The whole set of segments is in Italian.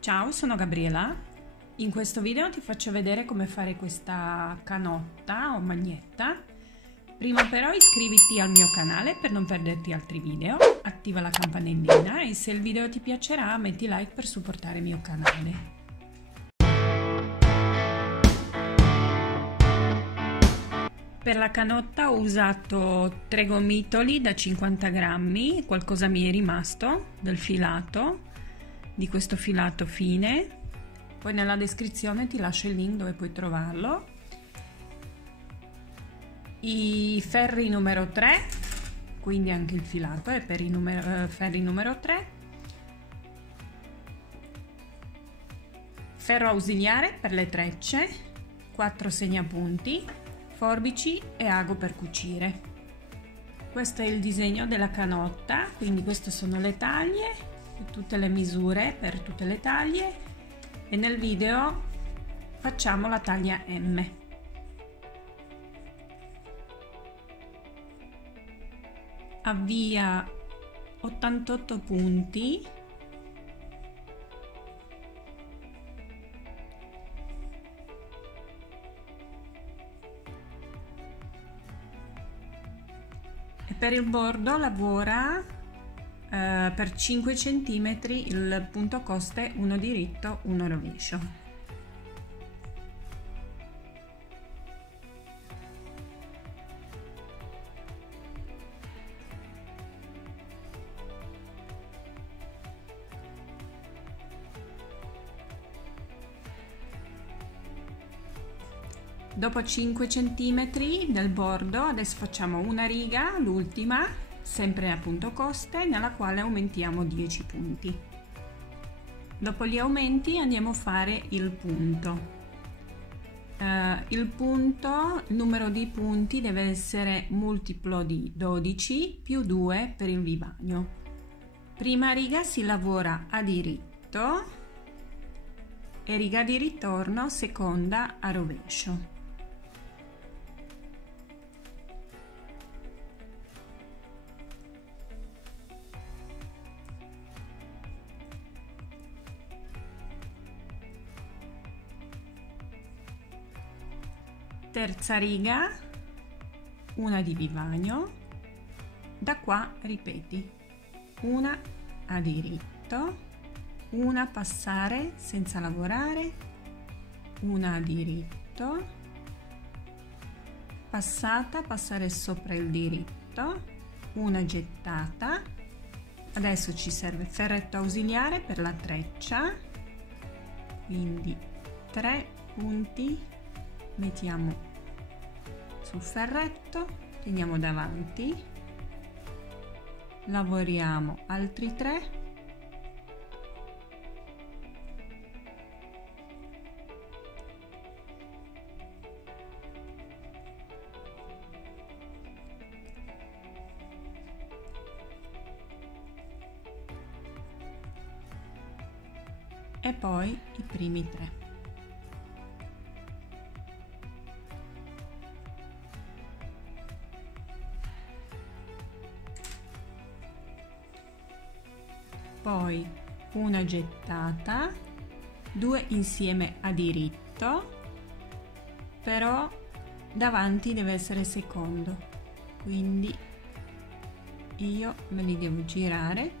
Ciao, sono Gabriela. In questo video ti faccio vedere come fare questa canotta o maglietta. Prima però iscriviti al mio canale per non perderti altri video, attiva la campanellina e se il video ti piacerà metti like per supportare il mio canale. Per la canotta ho usato 3 gomitoli da 50 grammi, qualcosa mi è rimasto del filato, di questo filato fine. Poi nella descrizione ti lascio il link dove puoi trovarlo. I ferri numero 3, quindi anche il filato è per i ferri numero 3. Ferro ausiliare per le trecce, 4 segnapunti, forbici e ago per cucire. Questo è il disegno della canotta, quindi queste sono le taglie, tutte le misure per tutte le taglie e nel video facciamo la taglia M. Avvia 88 punti . E per il bordo lavora per 5 cm il punto coste, uno diritto, uno rovescio. Dopo 5 cm del bordo adesso facciamo una riga, l'ultima, sempre a punto coste, nella quale aumentiamo 10 punti. Dopo gli aumenti andiamo a fare il punto. Il numero di punti deve essere multiplo di 12 più 2 per il vivagno. Prima riga si lavora a diritto e riga di ritorno seconda a rovescio. Terza riga, una di vivagno, da qua ripeti una a diritto, una passare senza lavorare, una a diritto, passata, passare sopra il diritto, una gettata. Adesso ci serve ferretto ausiliare per la treccia, quindi 3 punti mettiamo sul ferretto, teniamo davanti, lavoriamo altri 3 e poi i primi 3. Poi una gettata, 2 insieme a diritto, però davanti deve essere secondo, quindi io me li devo girare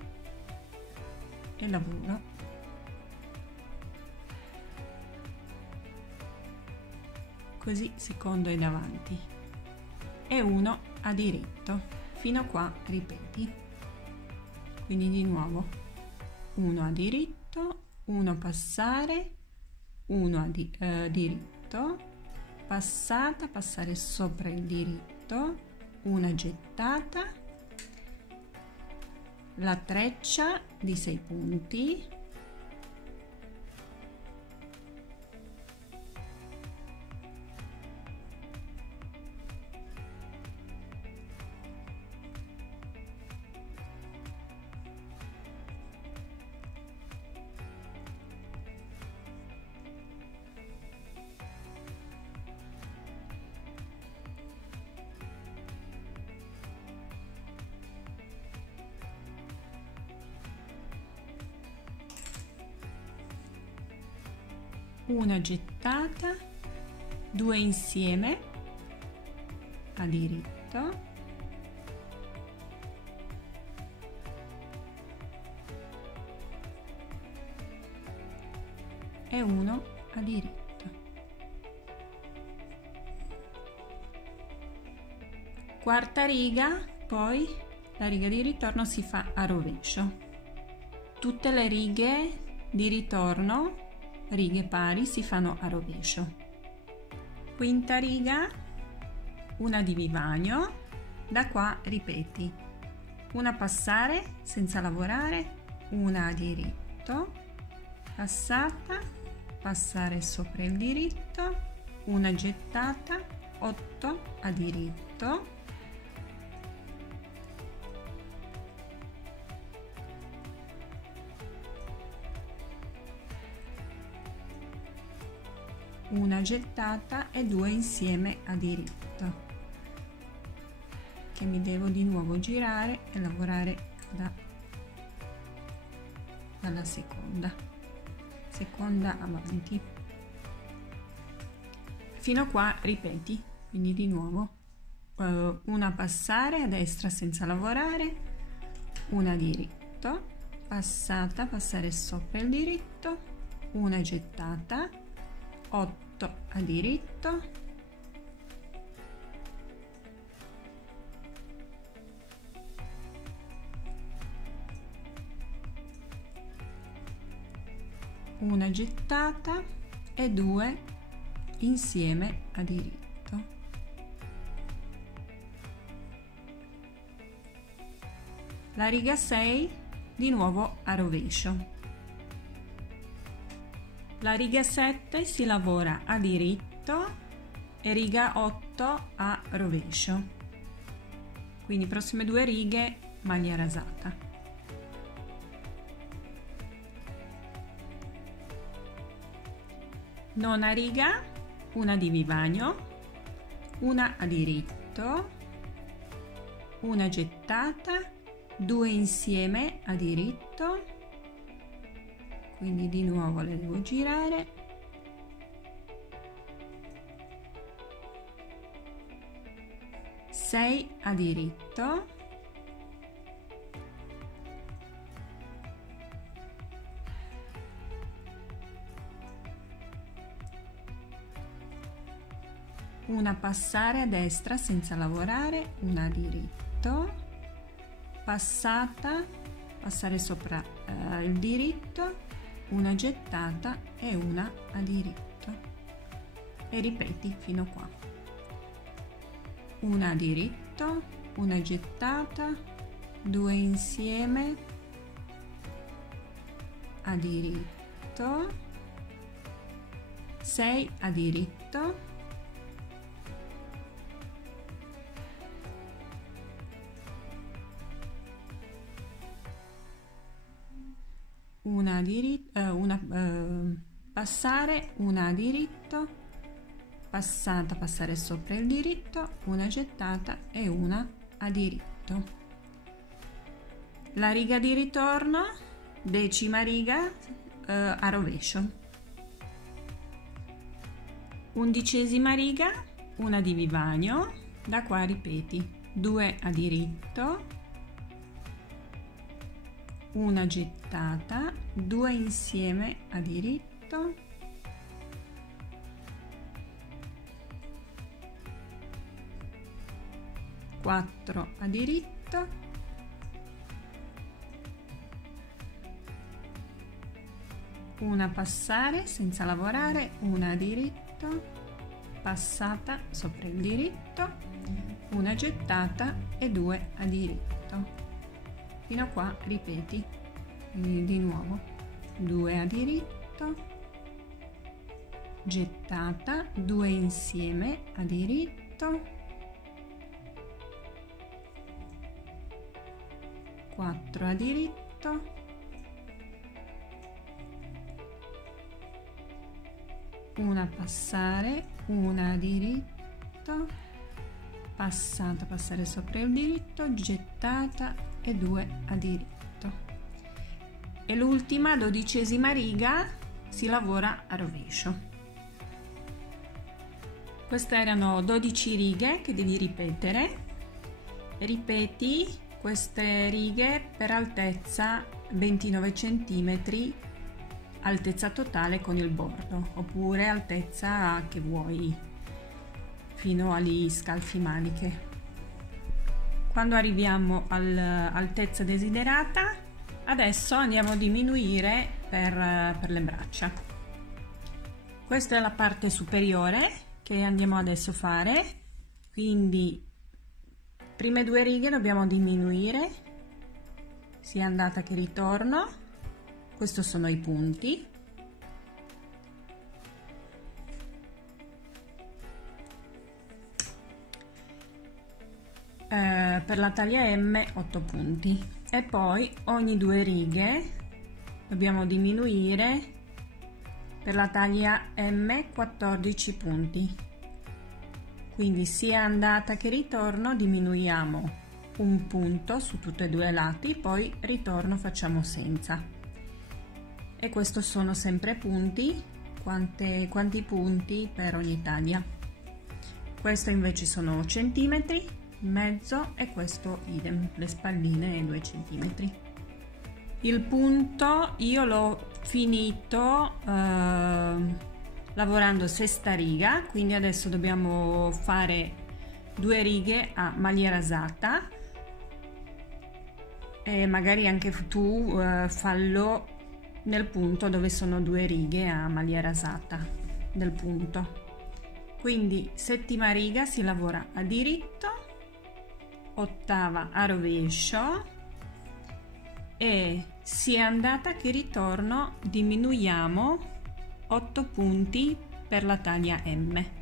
e lavoro. Così secondo è davanti e uno a diritto, fino a qua ripeti, quindi di nuovo uno a diritto, uno passare, uno a diritto, passata, passare sopra il diritto, una gettata, la treccia di 6 punti, una gettata, 2 insieme a diritto, e 1 a diritto. Quarta riga, poi la riga di ritorno si fa a rovescio. Tutte le righe di ritorno, righe pari, si fanno a rovescio. Quinta riga, una di vivagno, da qua ripeti una passare senza lavorare, una a diritto, passata, passare sopra il diritto, una gettata, 8 a diritto, una gettata e 2 insieme a diritto, che mi devo di nuovo girare e lavorare dalla seconda avanti. Fino a qua ripeti, quindi di nuovo una passare a destra senza lavorare, una diritto, passata, passare sopra il diritto, una gettata, 8 a diritto, una gettata e 2 insieme a diritto. La riga 6 di nuovo a rovescio. La riga 7 si lavora a diritto e riga 8 a rovescio, quindi prossime 2 righe maglia rasata. Nona riga, una di vivagno, una a diritto, una gettata, 2 insieme a diritto, quindi di nuovo le devo girare, sei a diritto, una passare a destra senza lavorare, una a diritto, passata, passare sopra il diritto, una gettata e una a diritto, e ripeti fino qua. Una a diritto, una gettata, 2 insieme a diritto, 6 a diritto, una a diritto, passare, una a diritto, passata, passare sopra il diritto, una gettata e una a diritto. La riga di ritorno, decima riga a rovescio. Undicesima riga, una di vivagno, da qua ripeti 2 a diritto, una gettata, 2 insieme a diritto, quattro a diritto, una passare senza lavorare, una a diritto, passata sopra il diritto, una gettata e 2 a diritto. Fino a qua ripeti, quindi di nuovo 2 a diritto, gettata, 2 insieme a diritto, 4 a diritto, una passare, una a diritto, passata, passare sopra il diritto, gettata e 2 a diritto. E l'ultima, dodicesima riga, si lavora a rovescio. Queste erano 12 righe che devi ripetere. Ripeti queste righe per altezza 29 cm, altezza totale con il bordo, oppure altezza che vuoi fino agli scalfi maniche. Quando arriviamo all'altezza desiderata, adesso andiamo a diminuire per le braccia. Questa è la parte superiore che andiamo adesso a fare, quindi prime due righe dobbiamo diminuire sia andata che ritorno. Questi sono i punti. Per la taglia M 8 punti, e poi ogni due righe dobbiamo diminuire per la taglia M 14 punti, quindi sia andata che ritorno diminuiamo un punto su tutti e due i lati, poi ritorno facciamo senza, e questo sono sempre punti, quanti punti per ogni taglia. Questo invece sono centimetri, mezzo, e questo idem, le spalline 2 centimetri. Il punto io l'ho finito lavorando sesta riga, quindi adesso dobbiamo fare 2 righe a maglia rasata, e magari anche tu fallo nel punto dove sono 2 righe a maglia rasata del punto. Quindi settima riga si lavora a diritto, ottava a rovescio, e sia andata che ritorno diminuiamo 8 punti per la taglia M.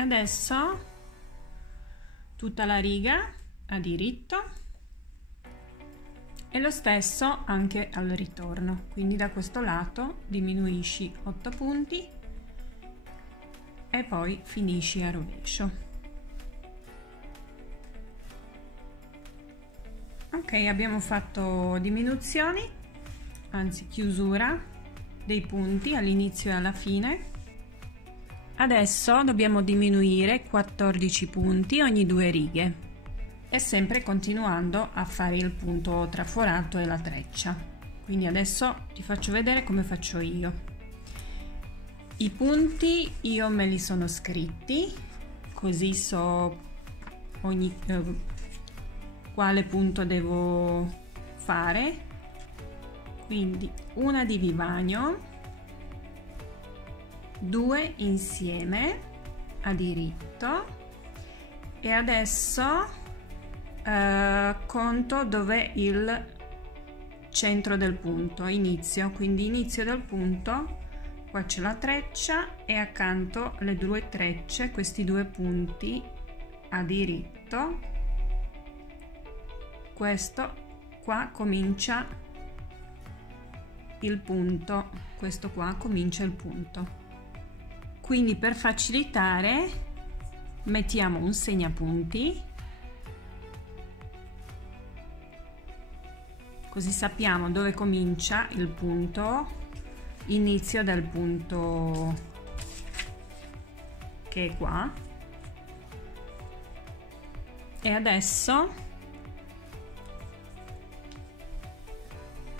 Adesso tutta la riga a diritto e lo stesso anche al ritorno, quindi da questo lato diminuisci 8 punti e poi finisci a rovescio. Ok, abbiamo fatto diminuzioni, anzi chiusura dei punti all'inizio e alla fine. Adesso dobbiamo diminuire 14 punti ogni due righe, e sempre continuando a fare il punto traforato e la treccia. Quindi adesso ti faccio vedere come faccio io. I punti io me li sono scritti, così so quale punto devo fare. Quindi una di Vivanio, 2 insieme a diritto, e adesso conto dov'è il centro del punto, inizio, quindi inizio del punto, qua c'è la treccia e accanto le due trecce, questi due punti a diritto. Questo qua comincia il punto, questo qua comincia il punto. Quindi per facilitare mettiamo un segnapunti, così sappiamo dove comincia il punto, inizio del punto che è qua. E adesso,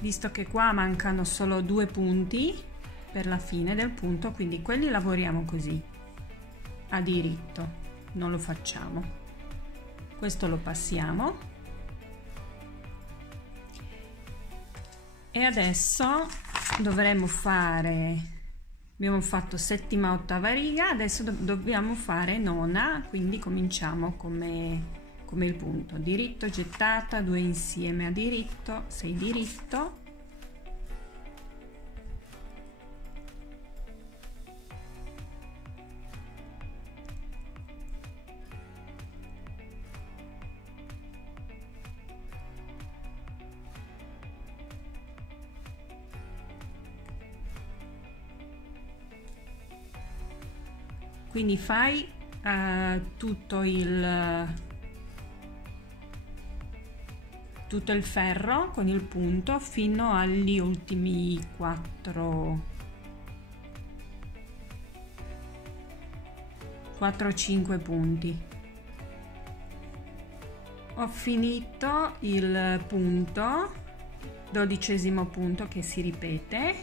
visto che qua mancano solo 2 punti per la fine del punto, quindi quelli lavoriamo così a diritto, non lo facciamo, questo lo passiamo. E adesso dovremo fare, abbiamo fatto settima, ottava riga, adesso dobbiamo fare nona, quindi cominciamo come come il punto diritto, gettata, 2 insieme a diritto, 6 diritto, quindi fai tutto il ferro con il punto fino agli ultimi 4-5 punti. Ho finito il punto, 12° punto che si ripete,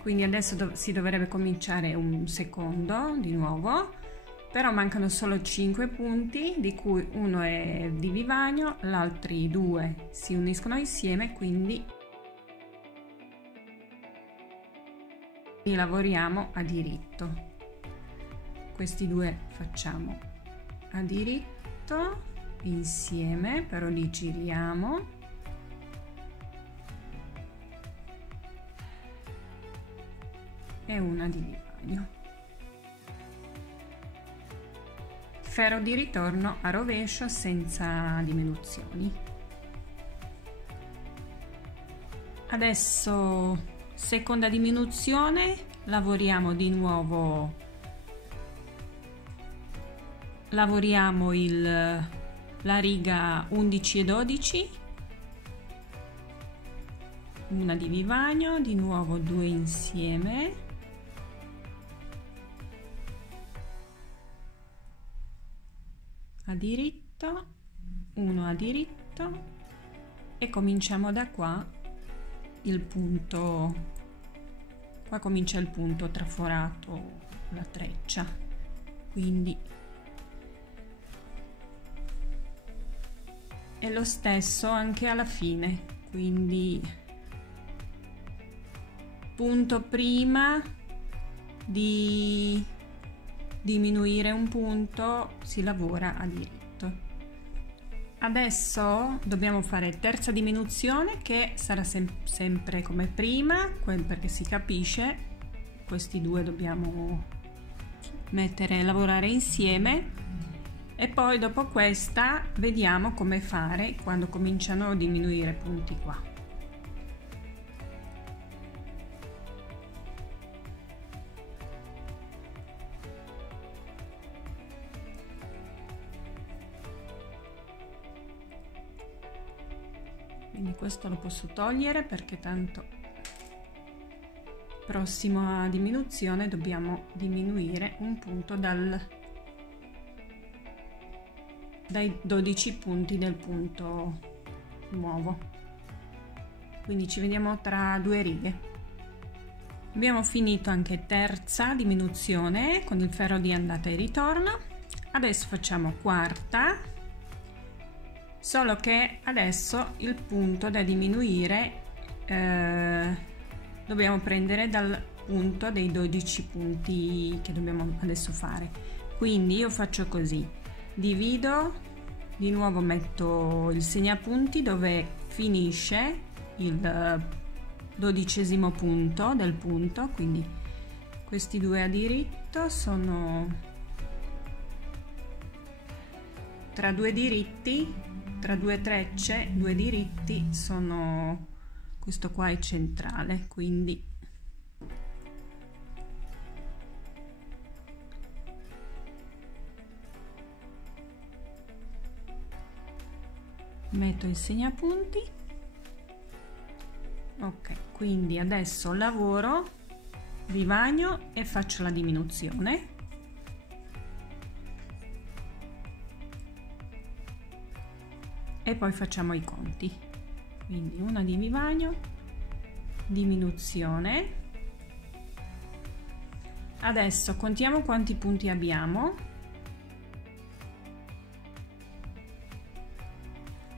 quindi adesso si dovrebbe cominciare un secondo di nuovo, però mancano solo 5 punti, di cui uno è di vivagno, gli altri 2 si uniscono insieme, quindi lavoriamo a diritto. Questi 2 facciamo a diritto insieme, però li giriamo. E una di vivagno. Ferro di ritorno a rovescio senza diminuzioni. Adesso seconda diminuzione, lavoriamo di nuovo, lavoriamo la riga 11 e 12, una di vivagno, di nuovo 2 insieme, a diritto, uno a diritto, e cominciamo da qua il punto, qua comincia il punto traforato, la treccia, quindi è lo stesso anche alla fine, quindi punto prima di diminuire un punto si lavora a diritto. Adesso dobbiamo fare terza diminuzione, che sarà sempre come prima, perché si capisce, questi 2 dobbiamo lavorare insieme, e poi dopo questa vediamo come fare quando cominciano a diminuire punti qua. Quindi questo lo posso togliere, perché tanto prossima diminuzione dobbiamo diminuire un punto dai 12 punti del punto nuovo. Quindi ci vediamo tra 2 righe. Abbiamo finito anche terza diminuzione con il ferro di andata e ritorno. Adesso facciamo quarta, solo che adesso il punto da diminuire dobbiamo prendere dal punto dei 12 punti che dobbiamo adesso fare. Quindi io faccio così, divido, di nuovo metto il segnapunti dove finisce il 12° punto del punto, quindi questi 2 a diritto sono tra 2 diritti, tra 2 trecce, 2 diritti sono, questo qua è centrale, quindi metto il segnapunti. Ok, quindi adesso lavoro, vivagno e faccio la diminuzione. E poi facciamo i conti, quindi una di vivagno, diminuzione. Adesso contiamo quanti punti abbiamo.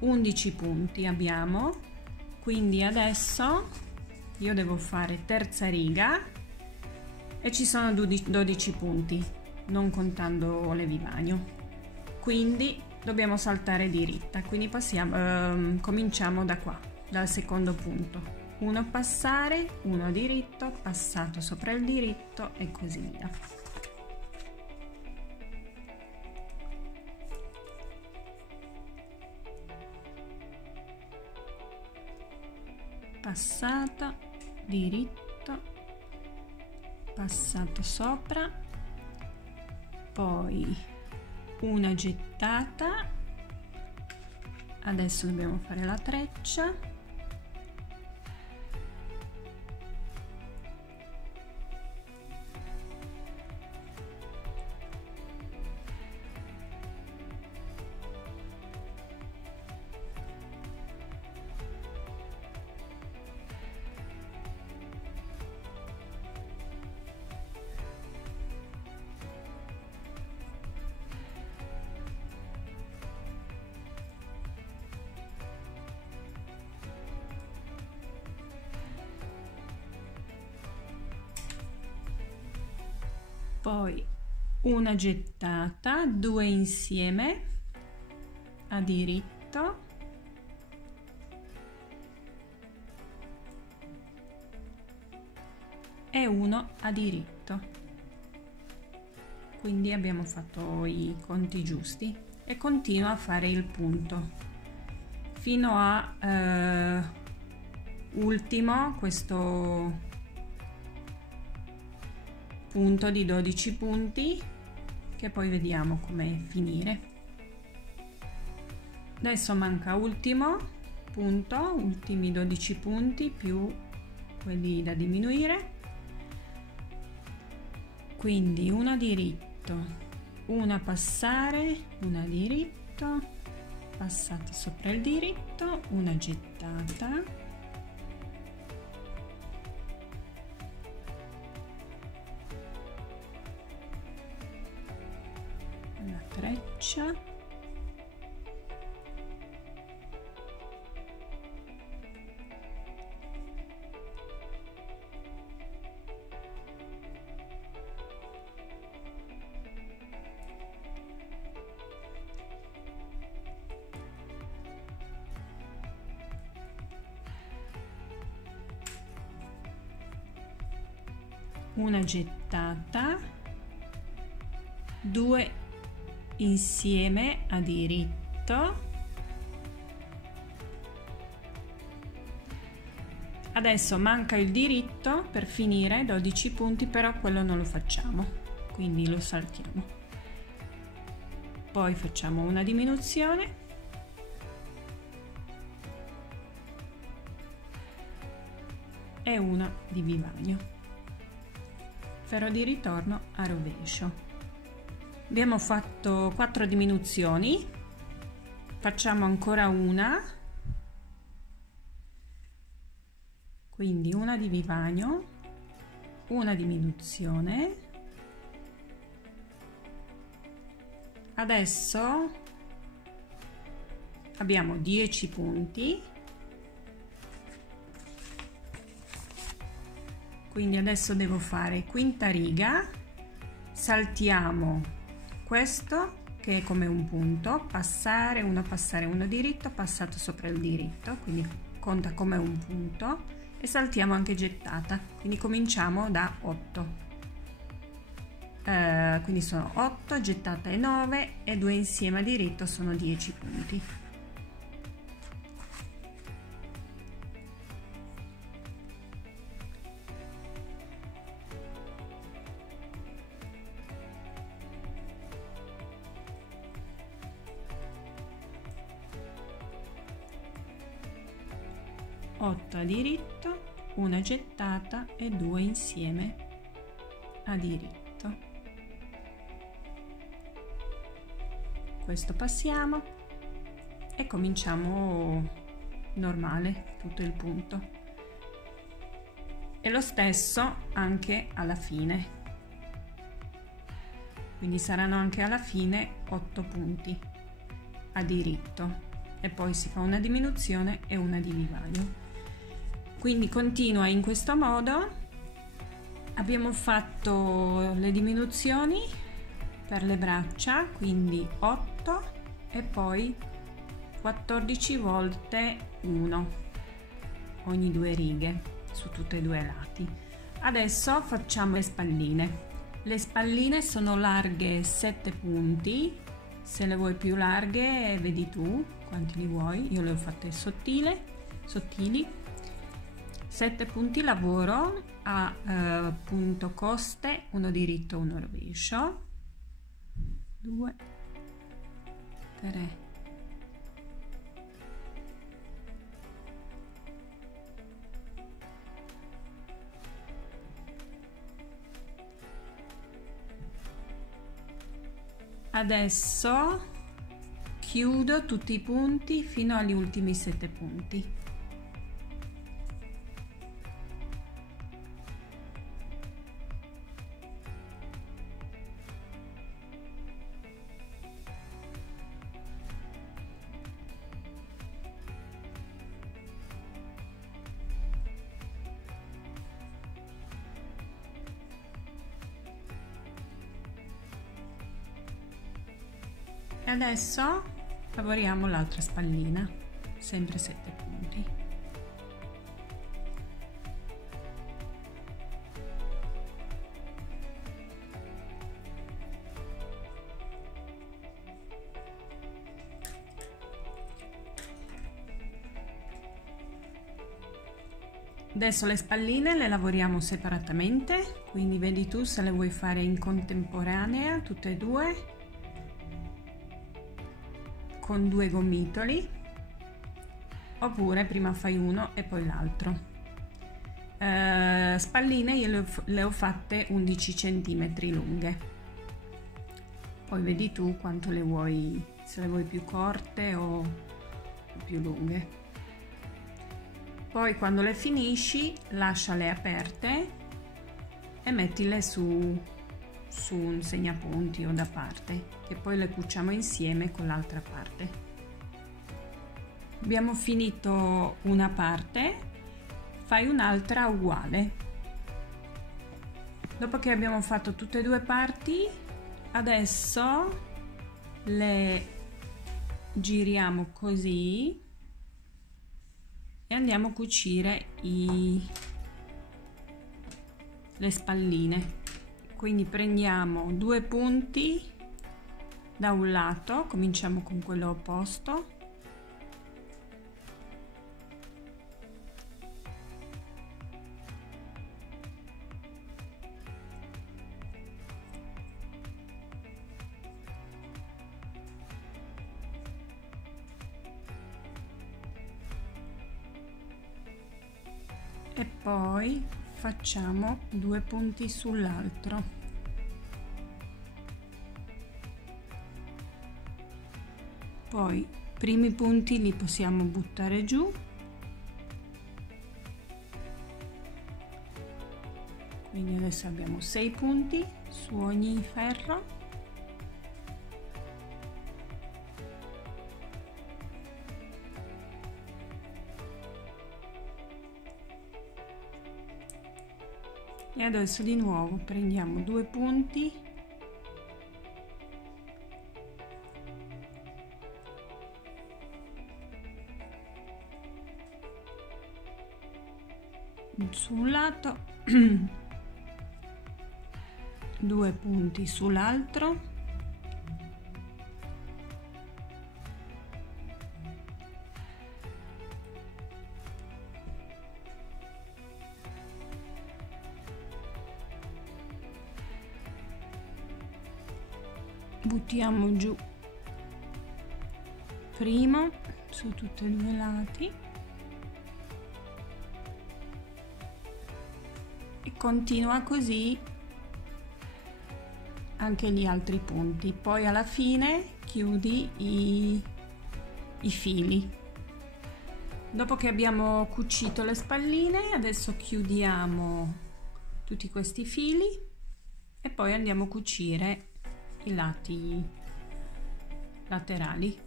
11 punti abbiamo, quindi adesso io devo fare terza riga e ci sono 12 punti, non contando le vivagno, quindi dobbiamo saltare diritta, quindi cominciamo da qua, dal secondo punto. 1 passare, 1 diritto, passato sopra il diritto e così via. Passato, diritto, passato sopra, poi una gettata, adesso dobbiamo fare la treccia, poi una gettata, 2 insieme a diritto, e 1 a diritto. Quindi abbiamo fatto i conti giusti e continuo a fare il punto fino a ultimo questo punto di 12 punti, che poi vediamo come finire. Adesso manca ultimo punto, ultimi 12 punti più quelli da diminuire, quindi una diritto, una passare, una diritto, passata sopra il diritto, una gettata, una treccia, una gettata, 2 insieme a diritto. Adesso manca il diritto per finire, 12 punti, però quello non lo facciamo, quindi lo saltiamo. Poi facciamo una diminuzione, e una di vivagno, ferro di ritorno a rovescio. Abbiamo fatto 4 diminuzioni, facciamo ancora una, quindi una di vivagno, una diminuzione. Adesso abbiamo 10 punti, quindi adesso devo fare quinta riga, saltiamo questo che è come un punto, passare, uno diritto, passato sopra il diritto, quindi conta come un punto, e saltiamo anche gettata, quindi cominciamo da 8, quindi sono 8, gettata è 9 e 2 insieme a diritto sono 10 punti. A diritto, una gettata e 2 insieme a diritto. Questo passiamo e cominciamo normale tutto il punto, e lo stesso anche alla fine, quindi saranno anche alla fine 8 punti a diritto, e poi si fa una diminuzione e una di vivagno. Quindi continua in questo modo. Abbiamo fatto le diminuzioni per le braccia, quindi 8, e poi 14 volte 1 ogni 2 righe su tutte e 2 i lati. Adesso facciamo le spalline. Le spalline sono larghe 7 punti, se le vuoi più larghe vedi tu quanti li vuoi, io le ho fatte sottili. 7 punti lavoro a punto coste, uno diritto, uno rovescio, 2, 3, 4. Adesso chiudo tutti i punti fino agli ultimi 7 punti. E adesso lavoriamo l'altra spallina, sempre 7 punti. Adesso le spalline le lavoriamo separatamente, quindi vedi tu se le vuoi fare in contemporanea tutte e due, con 2 gomitoli, oppure prima fai uno e poi l'altro. Spalline io le ho fatte 11 cm lunghe, poi vedi tu quanto le vuoi, se le vuoi più corte o più lunghe. Poi quando le finisci lasciale aperte e mettile su un segnapunti o da parte, che poi le cuciamo insieme con l'altra parte. Abbiamo finito una parte, fai un'altra uguale. Dopo che abbiamo fatto tutte e 2 parti, adesso le giriamo così e andiamo a cucire le spalline. Quindi prendiamo 2 punti da un lato, cominciamo con quello opposto, e poi facciamo 2 punti sull'altro. Poi i primi punti li possiamo buttare giù, quindi adesso abbiamo 6 punti su ogni ferro. E adesso di nuovo prendiamo 2 punti su un lato, 2 punti sull'altro, buttiamo giù primo su tutti e 2 i lati e continua così anche gli altri punti. Poi alla fine chiudi i fili. Dopo che abbiamo cucito le spalline, adesso chiudiamo tutti questi fili e poi andiamo a cucire i lati laterali.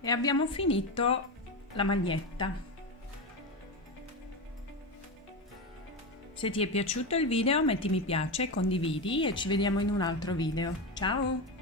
E abbiamo finito la maglietta. Se ti è piaciuto il video metti mi piace, condividi e ci vediamo in un altro video. Ciao!